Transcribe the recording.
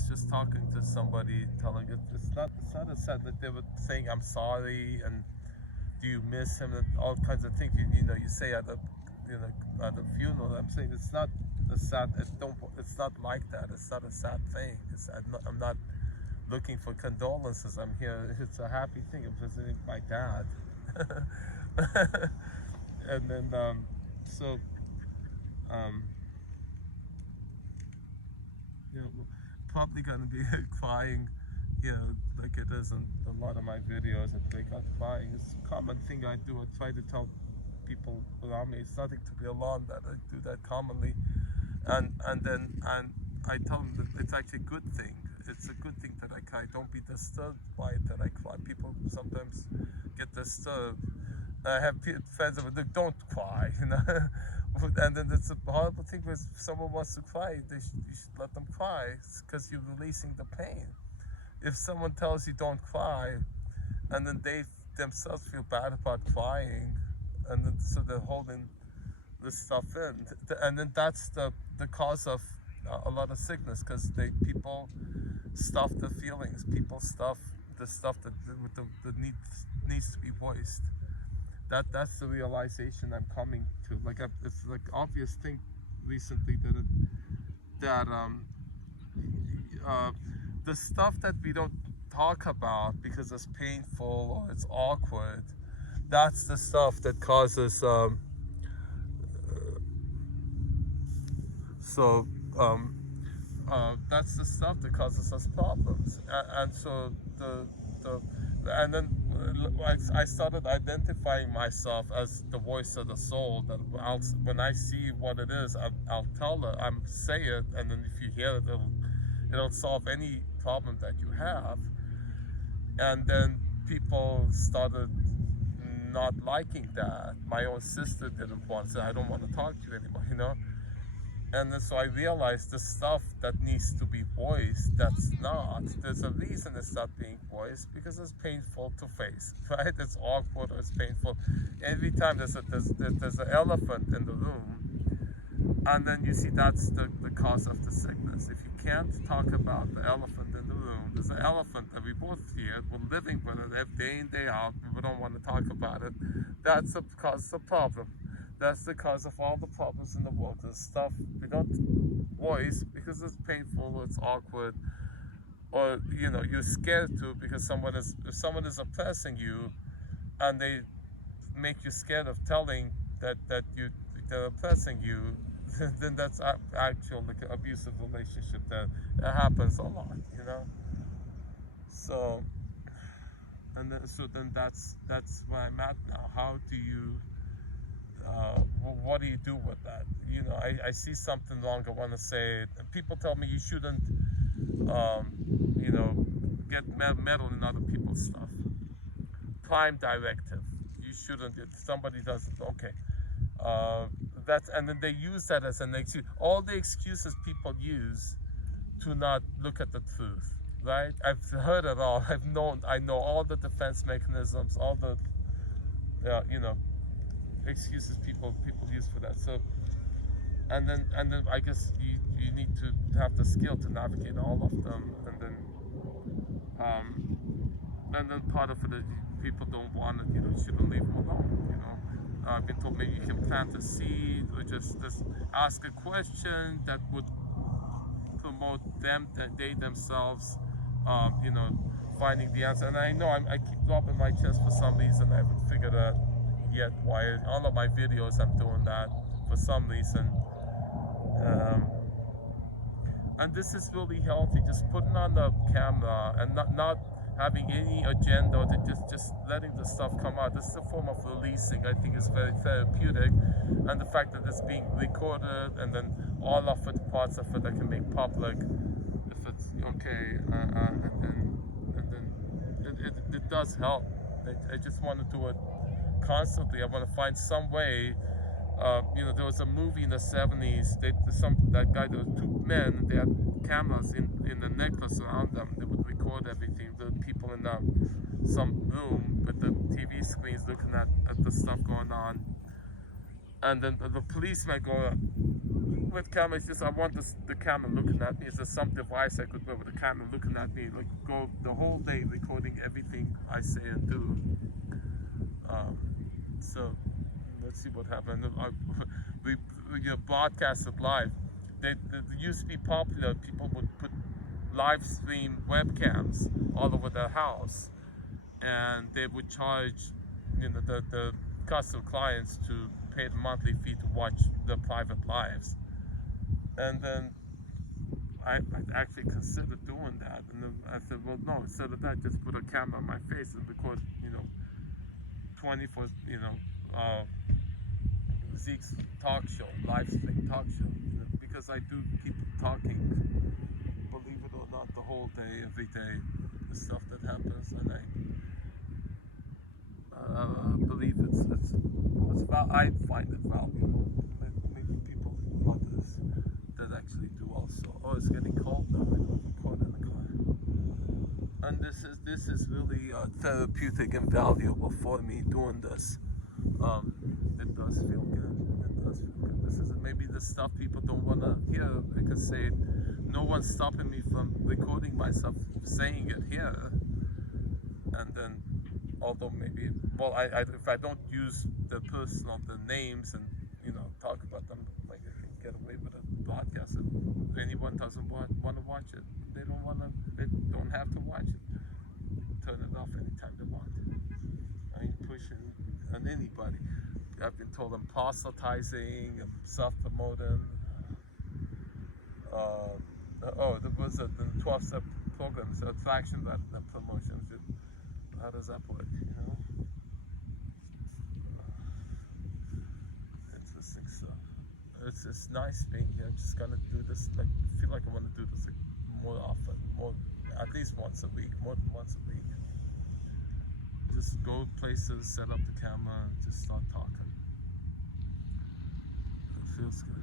was just talking to somebody, telling it it's not a sad, but they were saying I'm sorry and do you miss him and all kinds of things. You say at at a funeral. I'm saying it's not a sad. It's not like that. It's not a sad thing. I'm not looking for condolences. I'm here. It's a happy thing. I'm visiting my dad. And then so um, probably gonna be crying, like it is in a lot of my videos. If they got crying, it's a common thing I do. I try to tell people around me it's nothing to be alarmed that. I do that commonly, and I tell them that it's actually a good thing. It's a good thing that I cry. Don't be disturbed by it that I cry. People sometimes get disturbed. I have friends that would don't cry, and then it's a horrible thing. When someone wants to cry, you should let them cry because you're releasing the pain. If someone tells you don't cry, and then they themselves feel bad about crying, and then so they're holding this stuff in, and then that's the cause of a lot of sickness because people stuff the feelings. People stuff the stuff that needs to be voiced. That's the realization I'm coming to. It's like obvious thing recently that the stuff that we don't talk about because it's painful or it's awkward, that's the stuff that causes that's the stuff that causes us problems. And so and then I started identifying myself as the voice of the soul. That when I see what it is, I'll tell it. Say it, and then if you hear it, it'll solve any problem that you have. And then people started not liking that. My own sister didn't want to say, I don't want to talk to you anymore, And then so I realized the stuff that needs to be voiced, that's not. There's a reason it's not being voiced because it's painful to face, right? It's awkward or it's painful. Every time there's an elephant in the room, and then you see that's the cause of the sickness. If you can't talk about the elephant in the room, there's an elephant that we both see it, we're living with it day in, day out, we don't want to talk about it. That's the cause of the problem. That's the cause of all the problems in the world. There's stuff we don't voice because it's painful, or it's awkward, or you're scared to because if someone is oppressing you, and they make you scared of telling that they're oppressing you, then that's actual like an abusive relationship that happens a lot, So, then that's where I'm at now. How do you? What do you do with that? I see something wrong, I want to say it. And people tell me you shouldn't, get meddled in other people's stuff. Prime directive. You shouldn't. If somebody does it, okay. And then they use that as an excuse. All the excuses people use to not look at the truth, right? I've heard it all. I know all the defense mechanisms, all the, excuses people use for that. So and then I guess you need to have the skill to navigate all of them, and then part of it is people don't want it, you shouldn't leave them alone, I've been told maybe you can plant a seed or just ask a question that would promote them, that they themselves finding the answer. And I know I keep dropping my chest for some reason. I haven't figured out yet why. All of my videos I'm doing that for some reason, and this is really healthy, just putting on the camera and not having any agenda, or just letting the stuff come out. This is a form of releasing. I think is very therapeutic, and the fact that it's being recorded and then all of it, parts of it I can make public if it's okay, and then it does help. I just want to do it constantly. I want to find some way. There was a movie in the 70s. There were two men. They had cameras in the necklace around them. They would record everything. The people in some room with the TV screens looking at the stuff going on. And then the police might go with camera. It's just I want the camera looking at me. Is there some device I could wear with the camera looking at me, like go the whole day recording everything I say and do. So let's see what happens. We broadcasted live. They used to be popular. People would put live stream webcams all over their house, and they would charge, the custom clients to pay the monthly fee to watch their private lives. And then I actually considered doing that, and then I said, well, no, instead of that, just put a camera on my face and record, 24, Zeke's talk show, live stream talk show, because I do keep talking, believe it or not, the whole day, every day, the stuff that happens, and I believe it's I find it valuable. Maybe people, others, that actually do also. Oh, it's getting cold now. I don't record in the car. And this is really therapeutic and valuable for me doing this. It does feel good. It does feel good. This is maybe the stuff people don't want to hear. I could say it. No one's stopping me from recording myself saying it here. And then, although maybe, well, if I don't use the names and talk about them, like I can get away with a broadcast. If anyone doesn't want to watch it, they don't have to watch it. Turn it off anytime they want. I ain't pushing on anybody. I've been told I'm proselytizing, I'm self-promoting. There was the 12-step programs, attraction rather than promotion. How does that work? Interesting stuff. It's nice being here. I'm just gonna do this. Like, I feel like I want to do this more often, at least once a week, more than once a week. Just go places, set up the camera, and just start talking. It feels good.